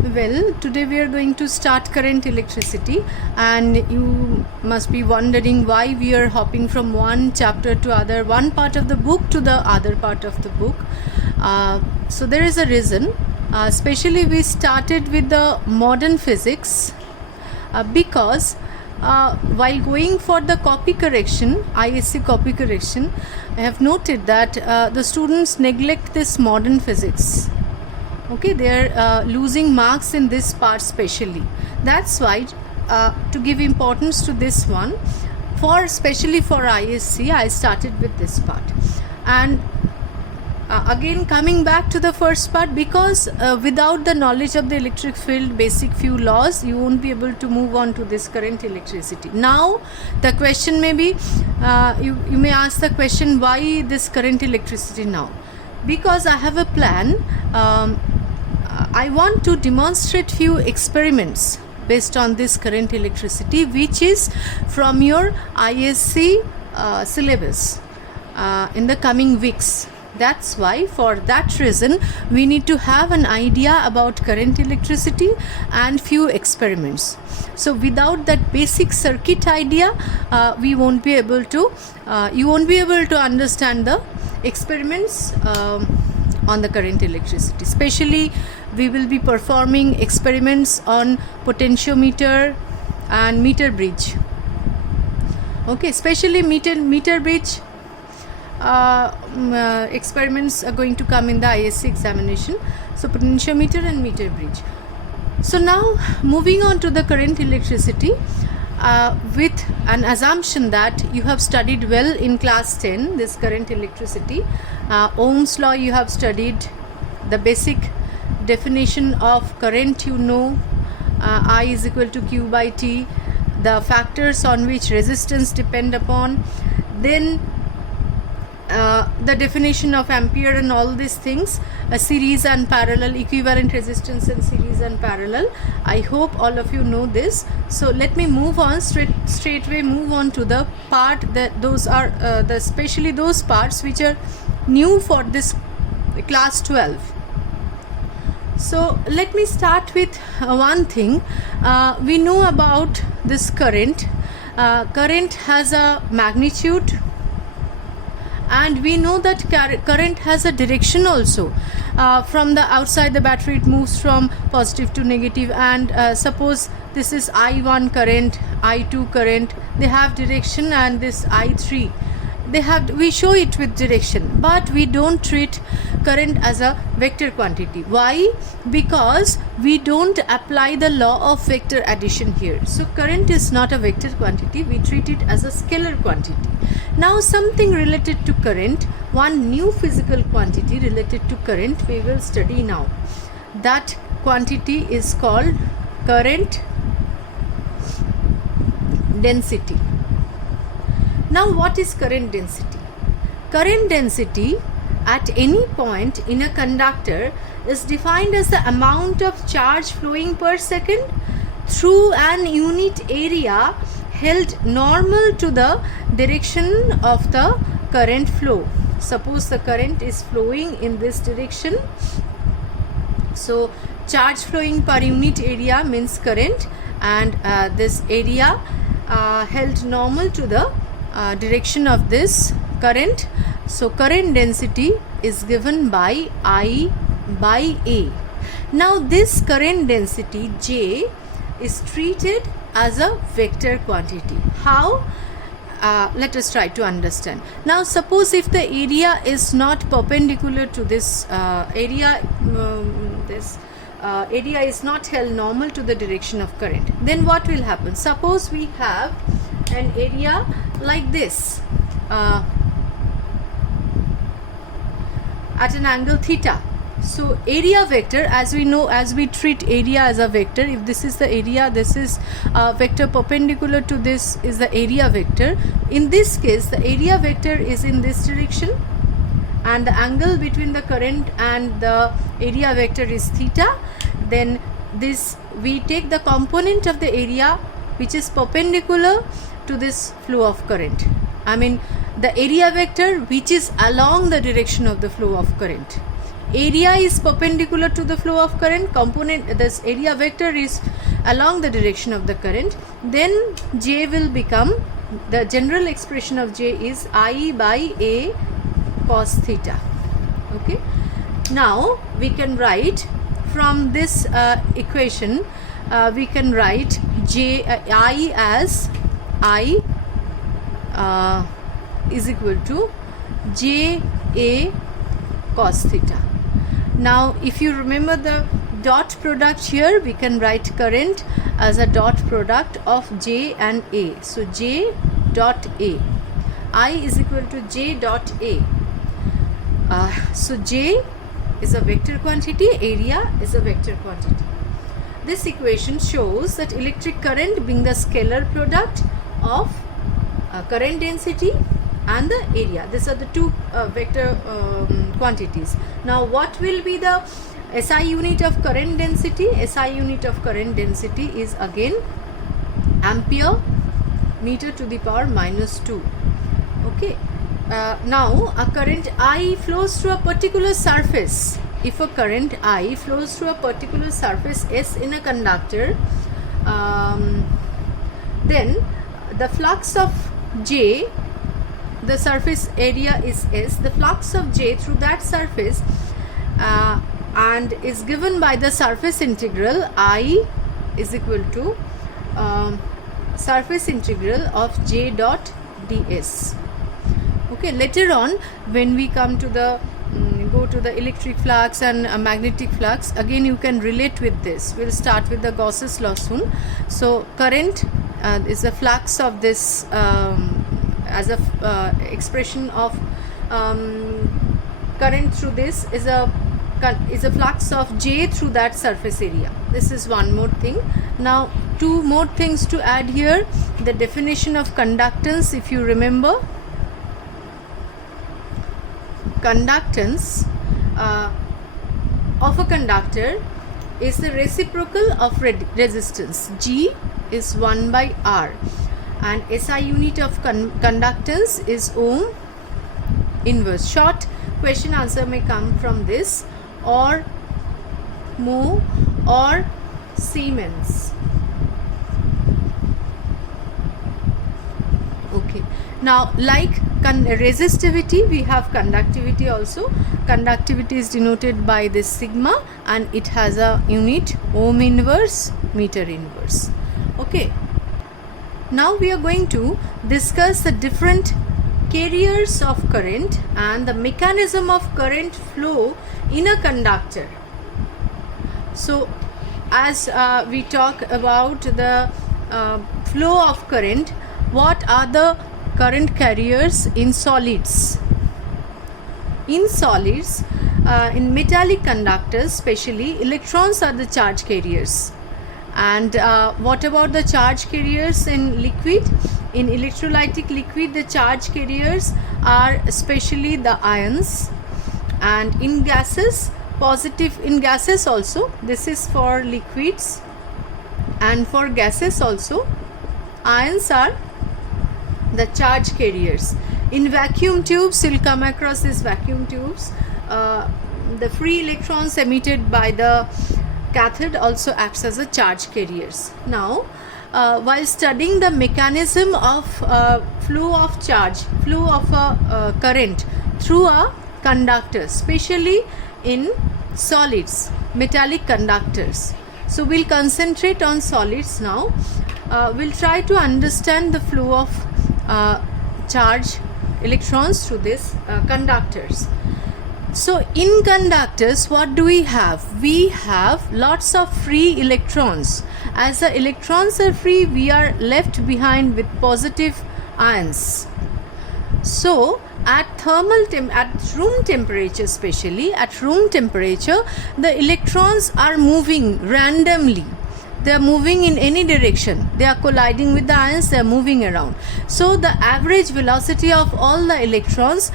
Well, today we are going to start current electricity, and you must be wondering why we are hopping from one chapter to other, one part of the book to the other part of the book. So there is a reason. Especially we started with the modern physics because while going for the copy correction, ISC copy correction, I have noted that the students neglect this modern physics. Okay, they are losing marks in this part specially. That's why to give importance to this one, for especially for ISC, I started with this part. And again coming back to the first part, because without the knowledge of the electric field, basic few laws, you won't be able to move on to this current electricity. Now the question may be, you may ask the question, why this current electricity now? Because I have a plan. I want to demonstrate few experiments based on this current electricity, which is from your ISC syllabus in the coming weeks. That's why, for that reason, we need to have an idea about current electricity and few experiments. So without that basic circuit idea, we won't be able to you won't be able to understand the experiments on the current electricity. Especially we will be performing experiments on potentiometer and meter bridge. Okay, especially meter bridge experiments are going to come in the ISC examination. So potentiometer and meter bridge. So now moving on to the current electricity, with an assumption that you have studied well in class 10 this current electricity. Ohm's law you have studied, the basic definition of current you know, I is equal to Q by T, the factors on which resistance depend upon, then the definition of ampere and all these things, series and parallel, equivalent resistance and series and parallel. I hope all of you know this. So let me move on straightway move on to the part that those are especially those parts which are new for this class 12. So let me start with one thing. We know about this current. Current has a magnitude, and we know that current has a direction also. From the outside the battery, it moves from positive to negative, and suppose this is I1 current, I2 current, they have direction, and this I3 we show it with direction, but we don't treat current as a vector quantity. Why? Because we don't apply the law of vector addition here. So current is not a vector quantity, we treat it as a scalar quantity. Now something related to current, one new physical quantity related to current we will study now. That quantity is called current density. Now what is current density? Current density at any point in a conductor is defined as the amount of charge flowing per second through an unit area held normal to the direction of the current flow. Suppose the current is flowing in this direction. So charge flowing per unit area means current, and this area held normal to the direction of this current. So current density is given by I by A. Now this current density J is treated as a vector quantity. How? Let us try to understand. Now suppose if the area is not perpendicular to this area, area is not held normal to the direction of current, then what will happen? Suppose we have an area like this at an angle theta. So area vector, as we know, as we treat area as a vector, if this is the area, this is a vector perpendicular to this is the area vector. In this case the area vector is in this direction, and the angle between the current and the area vector is theta. Then this, we take the component of the area which is perpendicular to this flow of current. I mean the area vector which is along the direction of the flow of current. area is perpendicular to the flow of current, component, this area vector is along the direction of the current, then J will become, the general expression of J is I by A cos theta. Okay, now we can write from this equation, we can write J I as I is equal to J A cos theta. Now if you remember the dot product here, we can write current as a dot product of J and A. So J dot A, I is equal to J dot A. So J is a vector quantity, area is a vector quantity. This equation shows that electric current being the scalar product of current density and the area. These are the two vector quantities. Now what will be the SI unit of current density? SI unit of current density is again ampere meter to the power minus 2. Okay. Now a current I flows through a particular surface. If a current I flows through a particular surface S in a conductor, then the flux of J, the surface area is S, the flux of J through that surface and is given by the surface integral I is equal to surface integral of J dot ds. Okay, later on when we come to the go to the electric flux and magnetic flux, again you can relate with this. We'll start with the Gauss's law soon. So current is the flux of this as a expression of current through this is a flux of J through that surface area. This is one more thing. Now two more things to add here. The definition of conductance, if you remember, conductance of a conductor is the reciprocal of resistance. G is 1 by R and SI unit of conductance is ohm inverse. Short question answer may come from this, or mho or Siemens. Okay, now like resistivity, we have conductivity also. Conductivity is denoted by this sigma and it has a unit ohm inverse, meter inverse. Okay, now we are going to discuss the different carriers of current and the mechanism of current flow in a conductor. So as we talk about the flow of current, what are the current carriers in solids? In solids, in metallic conductors especially, electrons are the charge carriers. And what about the charge carriers in liquid? In electrolytic liquid, the charge carriers are especially the ions. And in gases, positive in gases also, this is for liquids, and for gases also, ions are the charge carriers. In vacuum tubes, you'll come across these vacuum tubes. The free electrons emitted by the cathode also acts as a charge carriers. Now, while studying the mechanism of flow of charge, flow of a current through a conductor, especially in solids, metallic conductors. So we'll concentrate on solids now. We'll try to understand the flow of charge electrons through these conductors. So in conductors, what do we have? We have lots of free electrons. As the electrons are free, we are left behind with positive ions. So at at room temperature, especially at room temperature, the electrons are moving randomly. They are moving in any direction. They are colliding with the ions, they are moving around. So the average velocity of all the electrons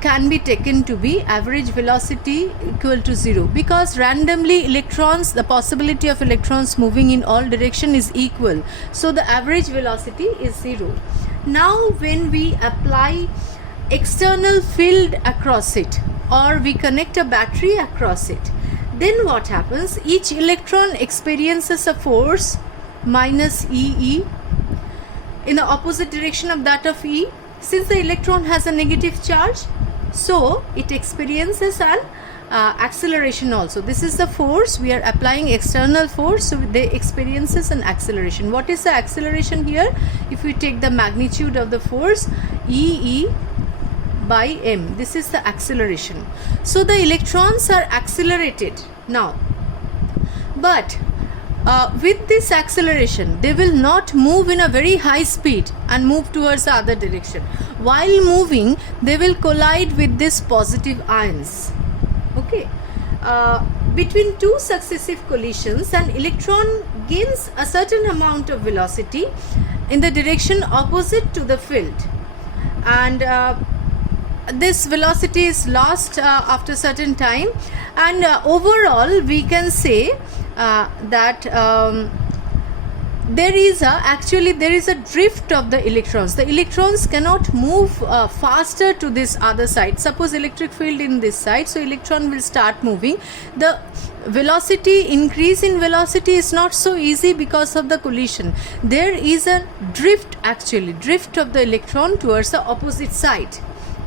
can be taken to be average velocity equal to 0, because randomly electrons, the possibility of electrons moving in all direction is equal. So the average velocity is 0. Now when we apply external field across it, or we connect a battery across it, then what happens? Each electron experiences a force minus EE in the opposite direction of that of E. Since the electron has a negative charge, so it experiences an acceleration also. This is the force, we are applying external force, so they experiences an acceleration. What is the acceleration here? If we take the magnitude of the force, EE by m, this is the acceleration. So the electrons are accelerated now, but with this acceleration they will not move in a very high speed and move towards the other direction. While moving, they will collide with these positive ions. Okay, between two successive collisions, an electron gains a certain amount of velocity in the direction opposite to the field, and this velocity is lost after certain time, and overall we can say that there is a drift of the electrons. The electrons cannot move faster to this other side. Suppose electric field in this side, so electron will start moving. The velocity, increase in velocity is not so easy because of the collision. There is a drift, actually drift of the electron towards the opposite side.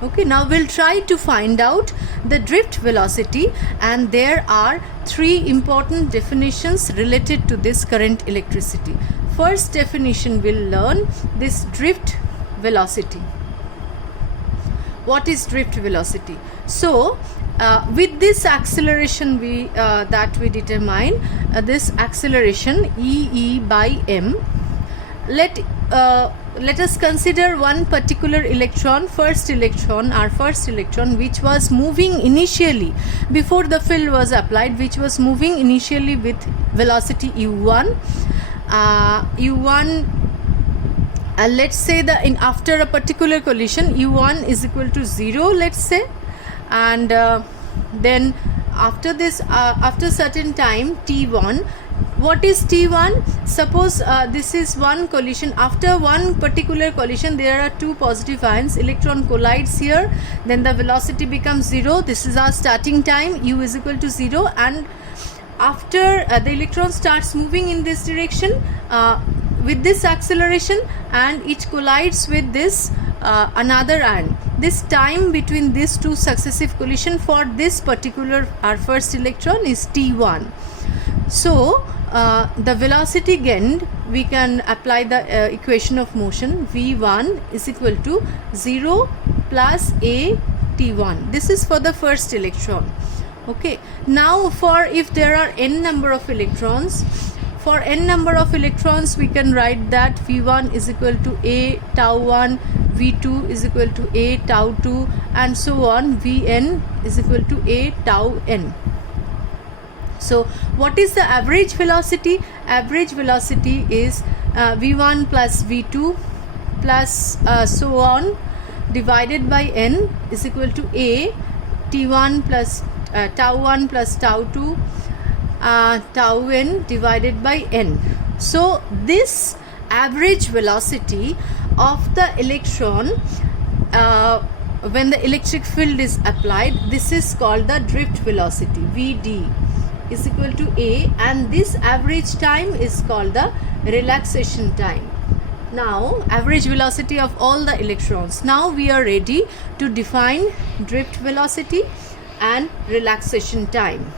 Okay, now we'll try to find out the drift velocity, and there are three important definitions related to this current electricity. First definition, we'll learn this drift velocity. What is drift velocity? So with this acceleration that we determine, this acceleration EE by m, let us consider one particular electron, our first electron, which was moving initially before the field was applied, which was moving initially with velocity u1. Let's say after a particular collision, u1 is equal to 0, let's say, and then after this, after certain time t1. What is T1? Suppose this is one collision. After one particular collision, there are two positive ions. Electron collides here, then the velocity becomes 0. This is our starting time, u is equal to 0, and after the electron starts moving in this direction with this acceleration, and it collides with this another ion. This time between these two successive collision for this particular, our first electron, is T1. So the velocity gained, we can apply the equation of motion. V1 is equal to 0 plus a T1. This is for the first electron. Okay, now for if there are n number of electrons, for n number of electrons we can write that V1 is equal to a tau 1, V2 is equal to a tau 2, and so on. Vn is equal to a tau n. So what is the average velocity? Average velocity is V1 plus V2 plus so on divided by n is equal to a T1 plus tau 1 plus tau 2 tau n divided by n. So this average velocity of the electron when the electric field is applied, this is called the drift velocity. Vd is equal to a, and this average time is called the relaxation time. Now average velocity of all the electrons. Now we are ready to define drift velocity and relaxation time.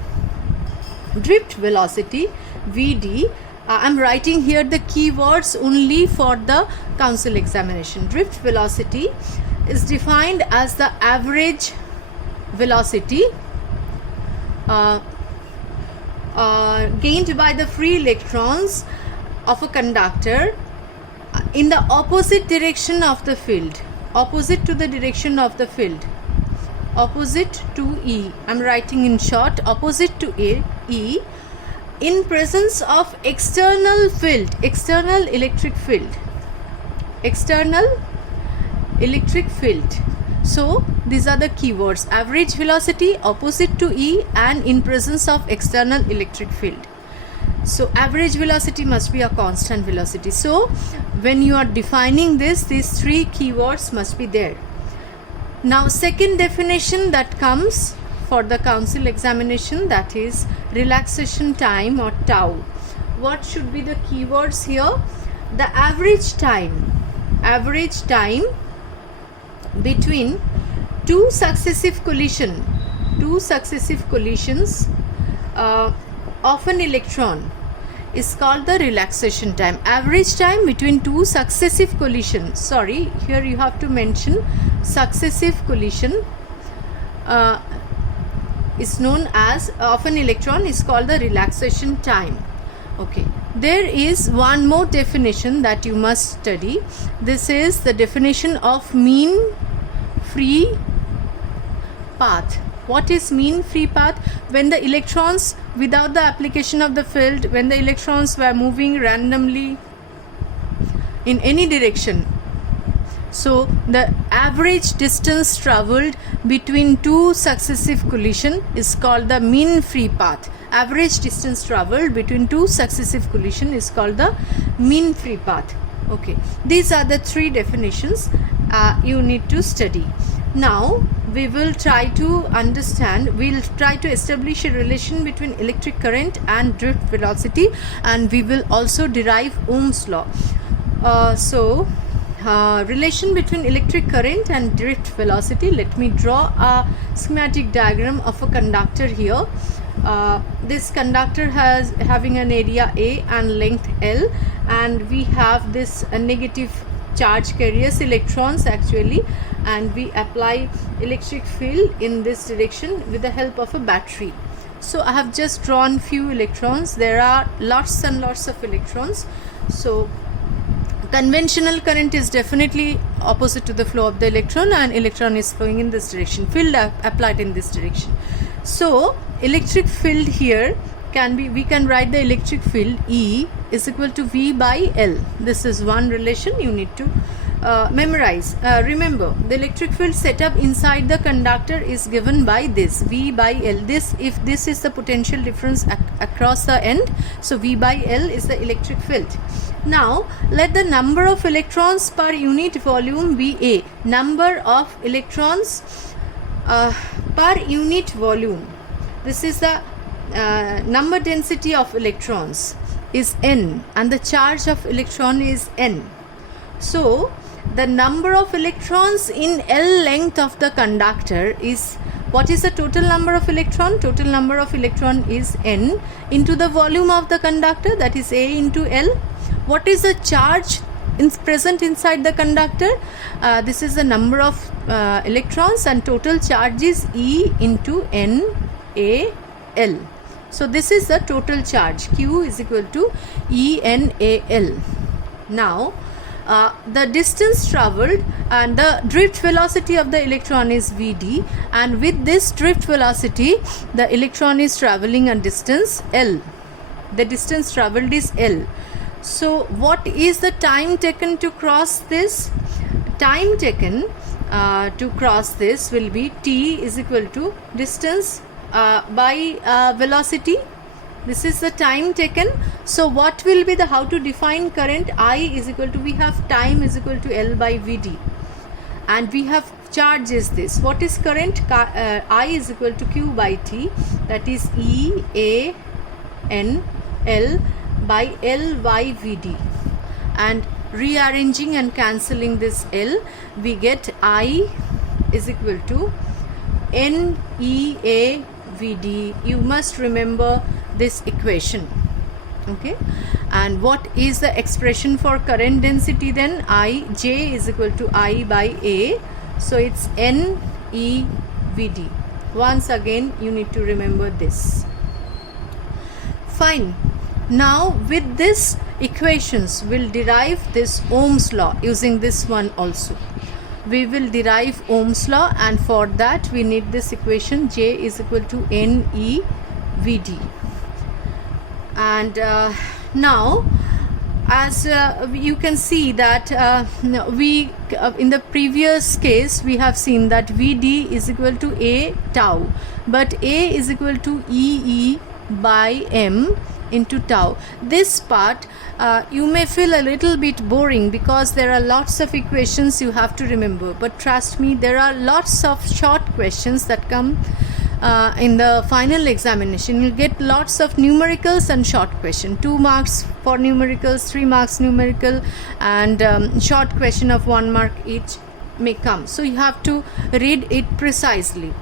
Drift velocity Vd, I'm writing here the keywords only for the council examination. Drift velocity is defined as the average velocity gained by the free electrons of a conductor in the opposite direction of the field, opposite to the direction of the field, opposite to E. I'm writing in short, opposite to E, in presence of external field, external electric field, external electric field. So these are the keywords: average velocity, opposite to E, and in presence of external electric field. So average velocity must be a constant velocity. So when you are defining this, these three keywords must be there. Now second definition that comes for the council examination, that is relaxation time or tau. What should be the keywords here? The average time between two successive collisions of an electron is called the relaxation time. Average time between two successive collisions, sorry, here you have to mention successive collision, is known as of an electron is called the relaxation time. Okay, there is one more definition that you must study. This is the definition of mean free path. What is mean free path? When the electrons, without the application of the field, when the electrons were moving randomly in any direction, so the average distance traveled between two successive collisions is called the mean free path. Average distance traveled between two successive collisions is called the mean free path. Okay, these are the three definitions you need to study. Now we will try to understand, we'll try to establish a relation between electric current and drift velocity, and we will also derive Ohm's law. Relation between electric current and drift velocity. Let me draw a schematic diagram of a conductor here. This conductor having an area A and length L, and we have this negative charge carriers, electrons actually, and we apply electric field in this direction with the help of a battery. So I have just drawn few electrons. There are lots and lots of electrons. So conventional current is definitely opposite to the flow of the electron, and electron is flowing in this direction, field applied in this direction. So electric field here can be, we can write the electric field E is equal to V by L. This is one relation you need to memorize. Remember, the electric field set up inside the conductor is given by this V by L. This, if this is the potential difference across the end, so V by L is the electric field. Now let the number of electrons per unit volume be A. Number of electrons per unit volume. This is the number density of electrons is N, and the charge of electron is N. So the number of electrons in L length of the conductor is, what is the total number of electron? Total number of electron is N into the volume of the conductor, that is A into L. What is the charge present inside the conductor? This is the number of electrons, and total charge is E into N A L. So this is the total charge. Q is equal to E N A L. Now the distance traveled and the drift velocity of the electron is Vd, and with this drift velocity the electron is traveling a distance L. The distance traveled is L. So what is the time taken to cross this? Time taken to cross this will be T is equal to distance by velocity. This is the time taken. So what will be the, how to define current? I is equal to, we have time is equal to L by Vd, and we have charge is this. What is current? I is equal to Q by T, that is E A N L by L by Vd, and rearranging and cancelling this L, we get I is equal to N E A Vd. You must remember this equation. Okay, and what is the expression for current density then? I, J is equal to I by A, so it's N E Vd. Once again you need to remember this. Fine. Now with this equations we'll derive this Ohm's law using this one also. We will derive Ohm's law, and for that we need this equation J is equal to N E Vd. And now as you can see that we in the previous case we have seen that Vd is equal to A tau, but A is equal to E by M, into tau. This part you may feel a little bit boring because there are lots of equations you have to remember, but trust me, there are lots of short questions that come in the final examination. You'll get lots of numericals and short question, 2 marks for numericals, 3 marks numerical, and short question of 1 mark each may come. So you have to read it precisely.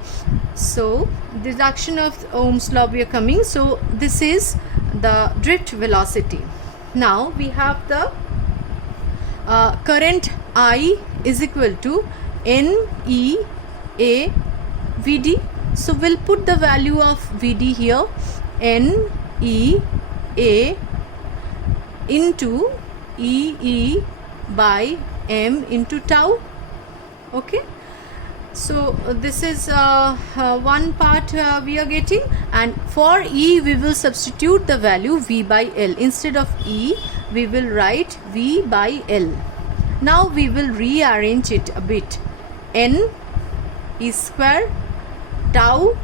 So deduction of Ohm's law we are coming. So this is the drift velocity. Now we have the current I is equal to NEA VD. So we'll put the value of VD here, NEA into EE by M into tau. Okay, so this is one part we are getting, and for E we will substitute the value V by L. Instead of E we will write V by L. Now we will rearrange it a bit. N E square tau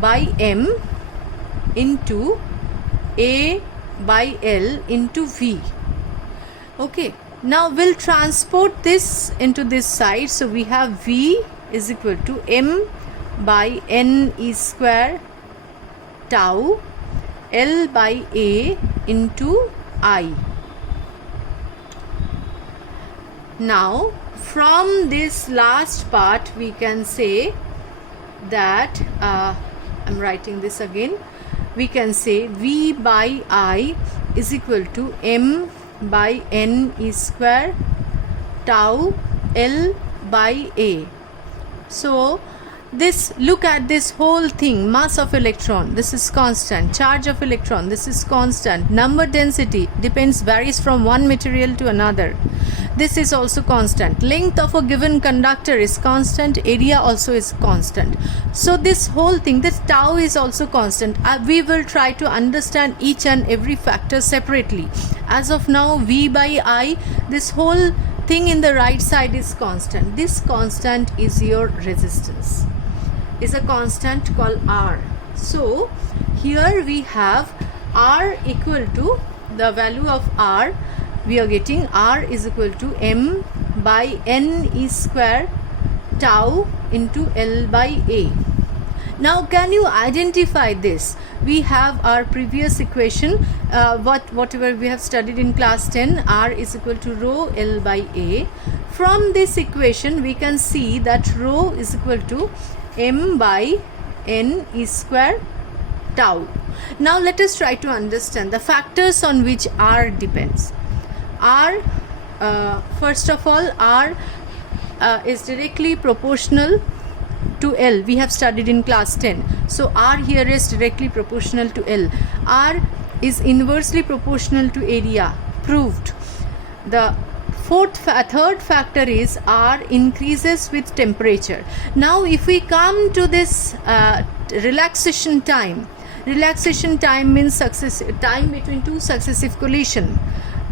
by M into A by L into V. Okay, now we'll transport this into this side. So we have V is equal to M by N E square tau L by A into I. Now from this last part we can say that I'm writing this again. We can say V by I is equal to M by N E square tau L by A. So this, look at this whole thing, mass of electron, this is constant, charge of electron, this is constant, number density varies from one material to another, this is also constant, length of a given conductor is constant, area also is constant. So this whole thing, this tau is also constant. We will try to understand each and every factor separately. As of now, V by I, this whole thing in the right side is constant. This constant is your resistance, is a constant called R. So here we have R equal to the value of R. We are getting R is equal to M by N E square tau into L by A. Now can you identify this? We have our previous equation, whatever we have studied in class 10, R is equal to rho L by A. From this equation we can see that rho is equal to M by N E square tau. Now let us try to understand the factors on which R depends. R, first of all, R is directly proportional to L. We have studied in class 10. So R here is directly proportional to L. R is inversely proportional to area. Proved. The third factor is R increases with temperature. Now if we come to this relaxation time means time between two successive collision.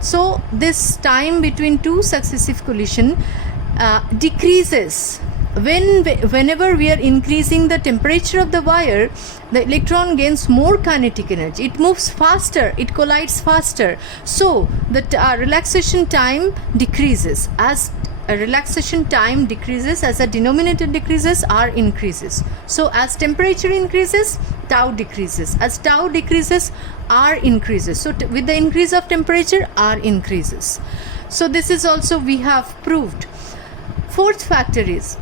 So this time between two successive collision decreases. Whenever we are increasing the temperature of the wire, the electron gains more kinetic energy. It moves faster, it collides faster. So the relaxation time decreases. As relaxation time decreases, as the denominator decreases, R increases. So as temperature increases, tau decreases. As tau decreases, R increases. So with the increase of temperature, R increases. So this is also we have proved. Fourth factor is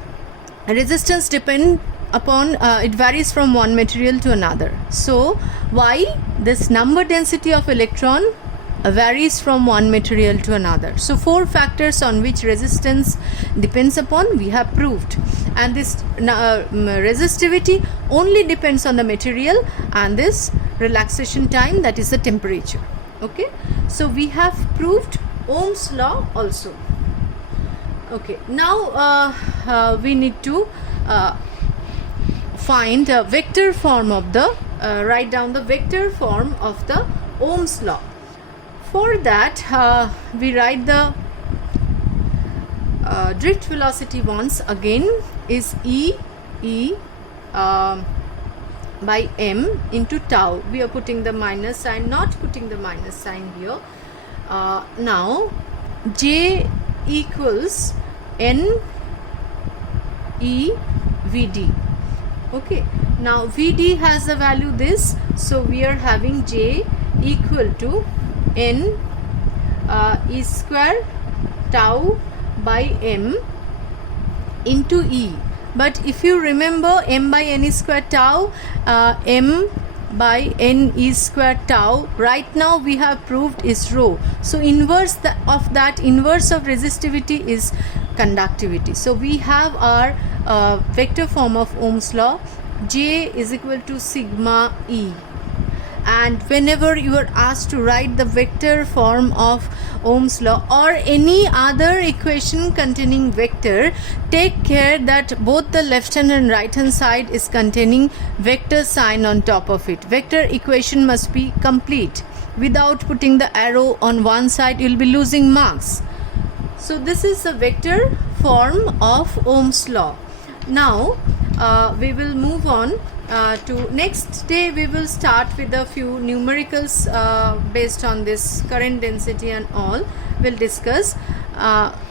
resistance depend upon it varies from one material to another. So why? This number density of electron varies from one material to another. So 4 factors on which resistance depends upon we have proved, and this resistivity only depends on the material and this relaxation time, that is the temperature. Okay, so we have proved Ohm's law also. Okay, now we need to find a vector form of the write down the vector form of the Ohm's law. For that we write the drift velocity once again is by m into tau. We are putting the minus sign, not putting the minus sign here. Now J equals n e Vd. Okay, now Vd has the value this, so we are having J equal to n e square tau by m into e. But if you remember, m by n e square tau, m by n e square tau, right now we have proved is rho. So inverse of that, inverse of resistivity is conductivity. So we have our vector form of Ohm's law. J is equal to sigma E. And whenever you are asked to write the vector form of Ohm's law or any other equation containing vector, take care that both the left hand and right hand side is containing vector sign on top of it. Vector equation must be complete. Without putting the arrow on one side, you will be losing marks. So this is the vector form of Ohm's law. Now we will move on to next day. We will start with a few numericals based on this current density and all we'll discuss,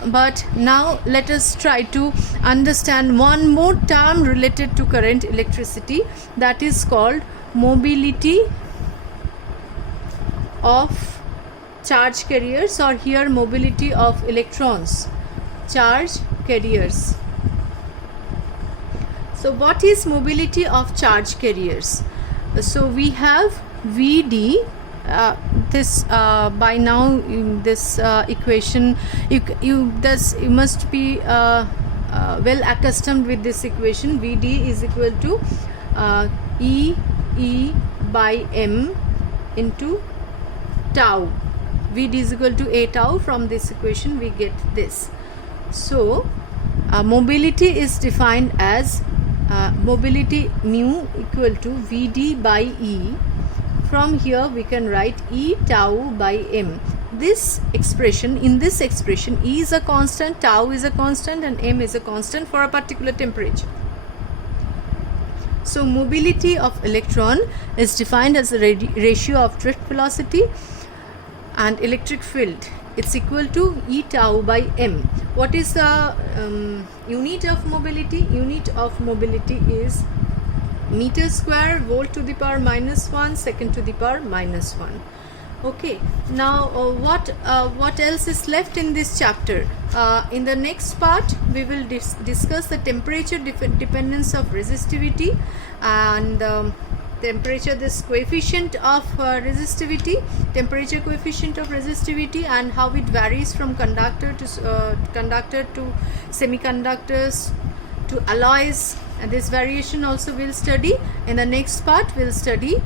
but now let us try to understand one more term related to current electricity, that is called mobility of charge carriers, or here mobility of electrons, charge carriers. So what is mobility of charge carriers? So we have Vd, this by now this equation you must be well accustomed with this equation. Vd is equal to E by m into tau. Vd is equal to a tau. From this equation we get this. So mobility is defined as mobility mu equal to Vd by E. From here we can write E tau by m. This expression, in this expression, E is a constant, tau is a constant, and m is a constant for a particular temperature. So mobility of electron is defined as the ratio of drift velocity and electric field. It's equal to E tau by m. What is the unit of mobility? Unit of mobility is meter square, volt to the power -1, second to the power -1. Okay, now what else is left in this chapter? In the next part we will discuss the temperature dependence of resistivity, and temperature, this coefficient of resistivity, temperature coefficient of resistivity, and how it varies from conductor to semiconductors to alloys, and this variation also we'll study. In the next part we'll study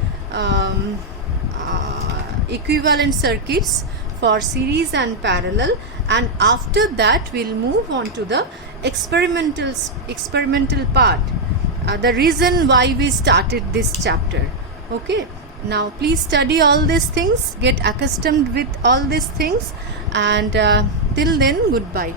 equivalent circuits for series and parallel, and after that we'll move on to the experimental part, the reason why we started this chapter. Okay, now please study all these things, get accustomed with all these things, and till then, goodbye.